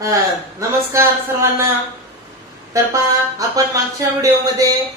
नमस्कार सर्वांना। तर पहा, आपण मागच्या व्हिडिओमध्ये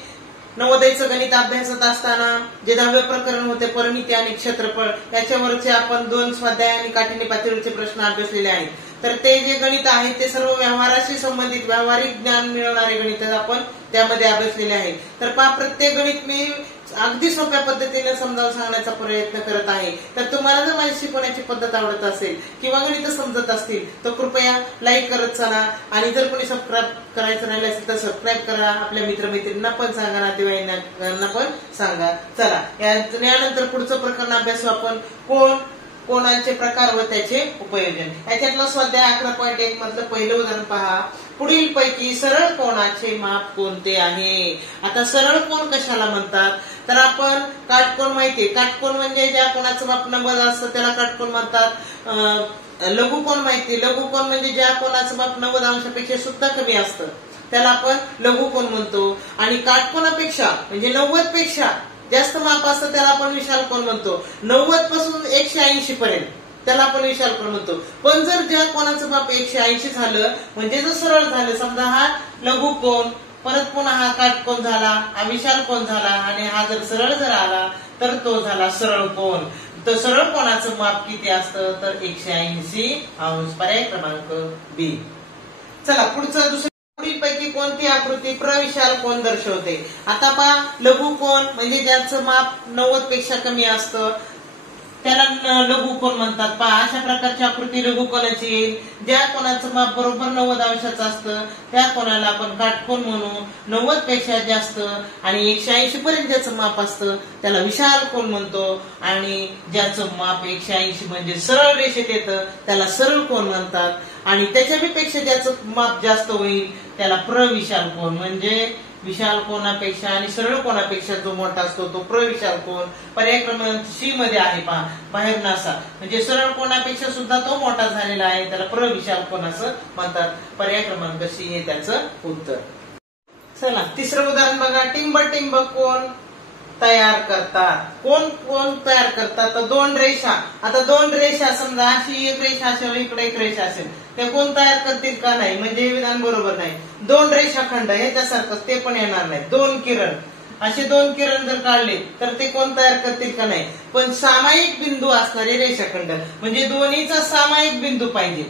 नवोदयचं गणित अभ्यासत असताना जे 10वे प्रकरण होते परिमिती आणि क्षेत्रफळ याच्यावरचे आपण 2 स्वाध्याय आणि काठिण्य पातळीचे प्रश्न अभ्यासलेले आहेत। तर ते जे गणित आहेत ते सर्व व्यवहाराशी संबंधित व्यावहारिक ज्ञान मिळवणारे गणित आपण त्यामध्ये अभ्यासलेले आहेत। तर पहा, प्रत्येक गणित मी अगदी सोप्या पद्धतीने समजावून सांगण्याचा प्रयत्न करत आहे। तर तुम्हाला जर माझी शिकवण्याची पद्धत आवडत असेल किंवा गणित समजत असतील तर कृपया लाईक करत चला, आणि जर कोणी सबस्क्राईब करायचं राहिलं असेल तर सबस्क्राईब करा, आपल्या मित्रमैत्रिणींना पण सांगा, नातेवाईकांना पण सांगा। चला, यानंतर पुढचं प्रकरण अभ्यासू आपण कोणाचे प्रकार व त्याचे उपयोजन। याच्यातलं स्वाध्याय 11.1 मधलं पहिलं उदाहरण पहा। पुढील पैकी सरळ कोणाचे माप कोणते आहे? आता सरळ कोण कशाला म्हणतात? तर आपण काटकोन माहितीये, काटकोन म्हणजे ज्या कोणाचं माप 90 असतं त्याला काटकोन म्हणतात। लघुकोन माहिती, लघुकोन म्हणजे ज्या कोणाचं माप 90 अंशापेक्षा सुद्धा कमी असतं त्याला आपण लघुकोन म्हणतो। आणि काटकोनापेक्षा म्हणजे 90 पेक्षा जास्त माप असतं त्याला आपण विशाल कोन म्हणतो। 90 पासून 180 पर्यंत त्याला आपण विशाल कोन म्हणतो। पण जर ज्या कोणाचं माप 180 झालं म्हणजे जर सरळ झालं, समजा हा लघुकोन, परत पुन्हा हा काटकोन झाला, हा विशाल कोन झाला, आणि हा जर सरळ आला तर तो झाला सरळ कोन। तर सरळ कोणाचं माप किती असतं? तर 180 अंश। पर्याय क्रमांक बी। चला, पुढचं दुसरं, पुढीलपैकी कोणती आकृती प्रविशाल कोन दर्शवते? आता पहा, लघुकोन म्हणजे ज्याचं माप 90 पेक्षा कमी असतं त्याला लघुकोन म्हणतात। पहा, अशा प्रकारची आकृती लघुकोनाची येईल। ज्या कोणाचं माप बरोबर 90 अंशाचं असतं त्या कोणाला आपण काटकोन म्हणू। 90 पेक्षा जास्त आणि 180 पर्यंत ज्याचं माप असतं त्याला विशाल कोन म्हणतो। आणि ज्याचं माप 180 म्हणजे सरळ रेषेत येतं त्याला सरळ कोन म्हणतात। आणि त्याच्यापेक्षा ज्याचं माप जास्त होईल त्याला प्रविशाल कोन, म्हणजे विशाल कोनापेक्षा आणि सरळ कोनापेक्षा जो मोठा असतो तो प्रविशाल कोन। पर्याय क्रमांक सी मध्ये आहे। पहा, बाहेर नासा म्हणजे सरळ कोनापेक्षा सुद्धा तो मोठा झालेला आहे त्याला प्रविशाल कोन असं म्हणतात। पर्याय क्रमांक सी हे त्याचं उत्तर। चला, तिसरं उदाहरण बघा। टिंब कोन तयार करतात। कोण तयार करतात? तर 2 रेषा। आता 2 रेषा, समजा अशी एक रेषा असेल, इकडे एक रेषा असेल, ते कोण तयार करतील का? नाही, म्हणजे विधान बरोबर नाही। 2 रेषाखंड ह्याच्यासारखं ते पण येणार नाही। 2 किरण, असे 2 किरण जर काढले तर ते कोण तयार करतील का? नाही। पण सामायिक बिंदू असणारे रेषाखंड म्हणजे दोन्हीचा सामायिक बिंदू पाहिजे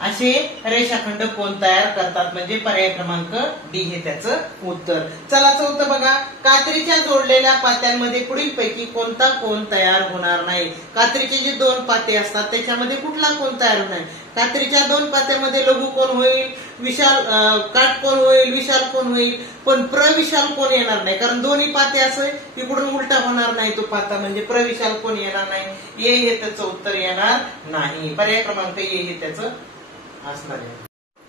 असे रेषाखंड कोण तयार करतात, म्हणजे पर्याय क्रमांक डी हे त्याचं उत्तर। चला, चौथं बघा। कात्रीच्या जोडलेल्या पात्यांमध्ये पुढीलपैकी कोणता कोन तयार होणार नाही? कात्रीचे जे 2 पाते असतात त्याच्यामध्ये कुठला कोन तयार होणार? कात्रीच्या 2 पात्यामध्ये लघुकोन होईल, काटकोन होईल, विशाल कोन होईल, पण प्रविशाल कोन येणार नाही, कारण दोन्ही पाते असं इकडून उलटा होणार नाही तो पाता, म्हणजे प्रविशाल कोन येणार नाही। ए हे त्याचं उत्तर येणार नाही। पर्याय क्रमांक ए हे त्याचं असणार आहे।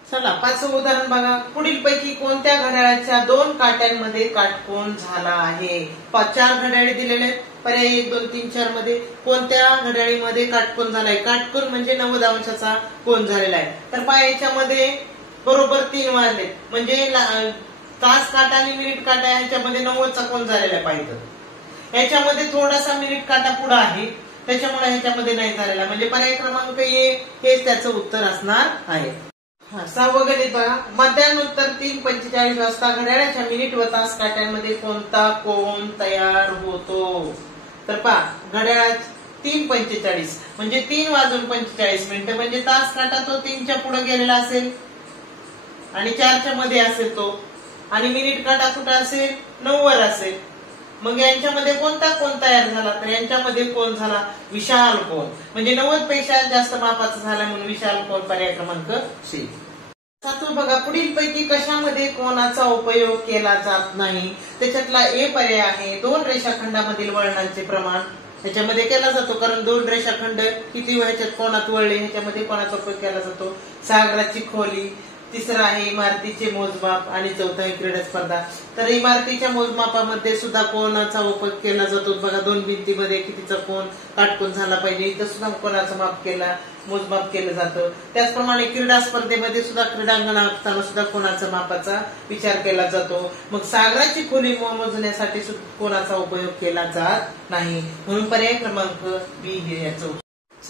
चला, 5वं उदाहरण बघा। पुढीलपैकी कोणत्या घड्याळाच्या 2 काट्यांमध्ये काटकोन झाला आहे? 4 घड्याळे दिलेले आहेत। पर्याय 1, 2, 3, 4 मध्ये कोणत्या घड्याळीमध्ये काटकोन झालाय? काटकोन म्हणजे 90 अंशाचा कोन झालेला आहे। तर पहा, याच्यामध्ये बरोबर 3 वाजले म्हणजे तास काटा आणि मिनिट काटा यांच्यामध्ये 90चा कोन झालेला पाहिजे। याच्यामध्ये थोडासा मिनिट काटा पुढे आहे त्याच्यामुळे ह्याच्यामध्ये नाही झालेला, म्हणजे पर्याय क्रमांक ए हेच त्याचं उत्तर असणार आहे। 6वं गणित बघा। मध्यानंतर 3:45 वाजता घड्याळाच्या मिनिट व तास काट्यांमध्ये कोणता कोन तयार होतो? तर पहा, घड्याळात 3:45 म्हणजे 3:45 म्हणजे तास काटा तो 3च्या पुढे गेलेला असेल आणि 4च्या मध्ये असेल तो, आणि मिनिट काटा कुठे असेल? 9 वर असेल। मग यांच्यामध्ये कोणता कोन तयार झाला? तर यांच्यामध्ये कोन झाला विशाल कोन, म्हणजे 90 पेक्षा जास्त मापाचा झाला म्हणून विशाल कोन। पर्याय क्रमांक सी। 7वं बघा। पुढीलपैकी कशामध्ये कोनाचा उपयोग केला जात नाही? त्याच्यातला ए पर्याय आहे 2 रेषाखंडामधील वळणांचे प्रमाण ह्याच्यामध्ये केला जातो, कारण 2 रेषाखंड किती ह्याच्यात कोनात वळले ह्याच्यामध्ये कोणाचा उपयोग केला जातो? सागराची खोली। तिसरं आहे इमारतीचे मोजमाप, आणि चौथा आहे क्रीडा स्पर्धा। तर इमारतीच्या मोजमापामध्ये सुद्धा कोनाचा उपयोग केला जातो। बघा, 2 भिंतीमध्ये कितीचा कोन काटकोन झाला पाहिजे, इथं सुद्धा कोनाचा मोजमाप केलं जातं। त्याचप्रमाणे क्रीडा स्पर्धेमध्ये सुद्धा क्रीडांगण असताना सुद्धा कोनाचा मापाचा विचार केला जातो। मग सागराची खोली मोजण्यासाठी सुद्धा कोनाचा उपयोग केला जात नाही, म्हणून पर्याय क्रमांक बी हे याचं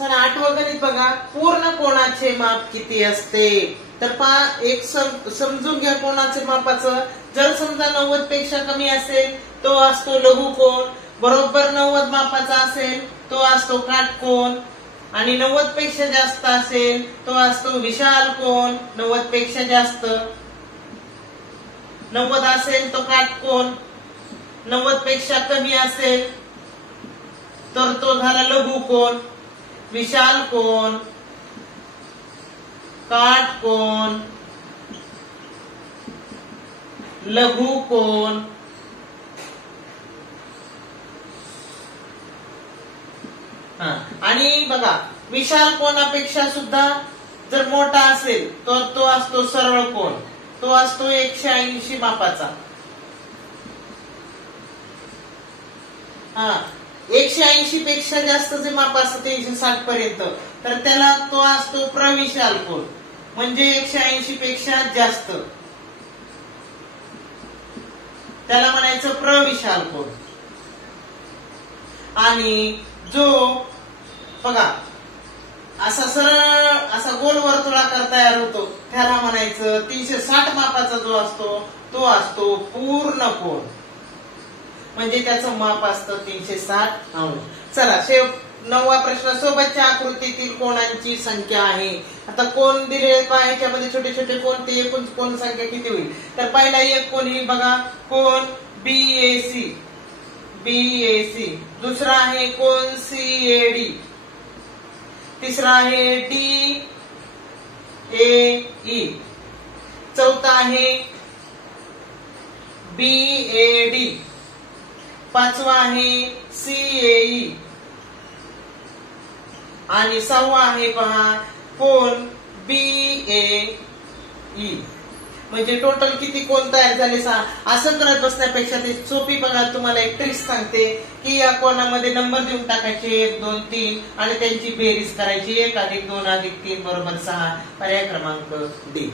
चला 8वं गणित बघा. पूर्ण कोणाचे माप किती असते? तर पहा एक समजून घ्या कोणाचे मापाचं. जर समजा 90 पेक्षा कमी असेल तो असतो लघु कोण, बरोबर 90 मापाचा असेल तो असतो काटकोन, आणि 90 पेक्षा जास्त असेल तो असतो विशाल कोन. 90 पेक्षा जास्त 90 असेल तो काटकोन, 90 पेक्षा कमी असेल तर तो झाला लघु कोन. विशाल कोन, काटकोन, लघु कोन, आणि बघा विशाल कोनापेक्षा सुद्धा जर मोठा असेल तर तो असतो सरळ कोन. तो असतो 180 मापाचा. 180 पेक्षा जास्त जे माप असतं 360 पर्यंत तर त्याला तो असतो प्रविशाल कोन, म्हणजे 180 पेक्षा जास्त त्याला म्हणायचं प्रविशाल कोन. आणि जो बघा असा सरळ असा गोल वर्तुळाकार तयार होतो त्याला म्हणायचं 360 मापाचा जो असतो तो असतो पूर्ण कोन, म्हणजे त्याचं माप असतं 360 अंश. चला 9वा प्रश्न. सोबतच्या आकृतीतील कोणांची संख्या आहे. आता कोण दिले याच्यामध्ये छोटे छोटे कोण, ते एकूण कोण संख्या किती होईल? तर पहिला एक कोण ही बघा कोण बीएसी, बीएसी. दुसरा आहे कोण सीएडी. तिसरा आहे डीएई. चौथा आहे बीएडी. पाचवा आहे सीएई. आणि 6वा आहे पहा कोण बीएई. म्हणजे टोटल किती कोण तयार झाले? असं करत बसण्यापेक्षा ते सोपी बघा. तुम्हाला एक ट्रिक सांगते की या कोणामध्ये नंबर देऊन टाकायचे 1 2 3 आणि त्यांची बेरीज करायची. 1 + 2 + 3 = 6. पर्याय क्रमांक डी.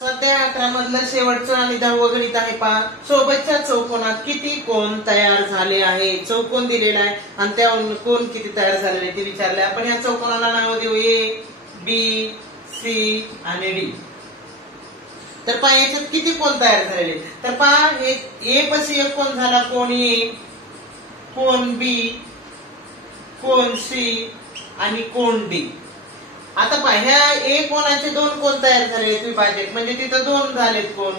स्वाध्याय 11 मधलं शेवटचं आणि 10वं गणित आहे पहा. सोबतच्या चौकोनात किती कोण तयार झाले आहे? चौकोन दिलेला आहे आणि त्या कोण किती तयार झालेले ते विचारले. आपण या चौकोनाला नाव देऊ ए बी सी आणि डी. तर पहा याच्यात किती कोण तयार झालेले? तर पहा ए पाशी एक कोण झाला कोण ए, कोण बी, कोण सी आणि कोण डी. आता पहा ह्या ए कोणाचे 2 कोण तयार झाले विभाजक, म्हणजे तिथं 2 झालेत कोण.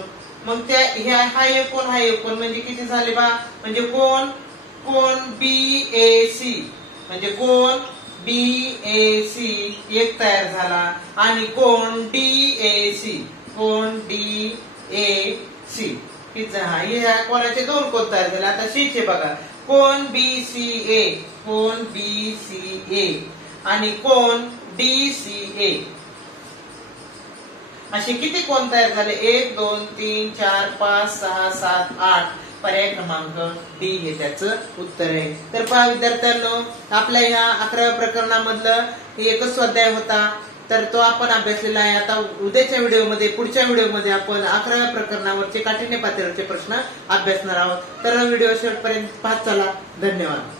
मग त्या हा एक कोण हा एक कोण म्हणजे किती झाले बा? म्हणजे कोण बीएसी, म्हणजे कोण बीएसी एक तयार झाला आणि कोण डीएसी, कोण डीएसी ह्या कोणाचे 2 कोण तयार झाले. आता शीचे बघा कोण बीसीए, कोण बीसीए आणि कोण डीसीए. असे किती कोण तयार झाले? 1 2 3 4 5 6 7 8. पर्याय क्रमांक डी हे त्याचं उत्तर आहे. तर पहा विद्यार्थ्यांनो, आपल्या या 11व्या प्रकरणामधलं एकच स्वाध्याय होता तर तो आपण अभ्यासलेला आहे. आता उद्याच्या व्हिडिओमध्ये पुढच्या व्हिडिओमध्ये आपण 11व्या प्रकरणावरचे काठिण्य पातळीवरचे प्रश्न अभ्यासणार आहोत. तर व्हिडिओ शेवटपर्यंत पाहत चला. धन्यवाद.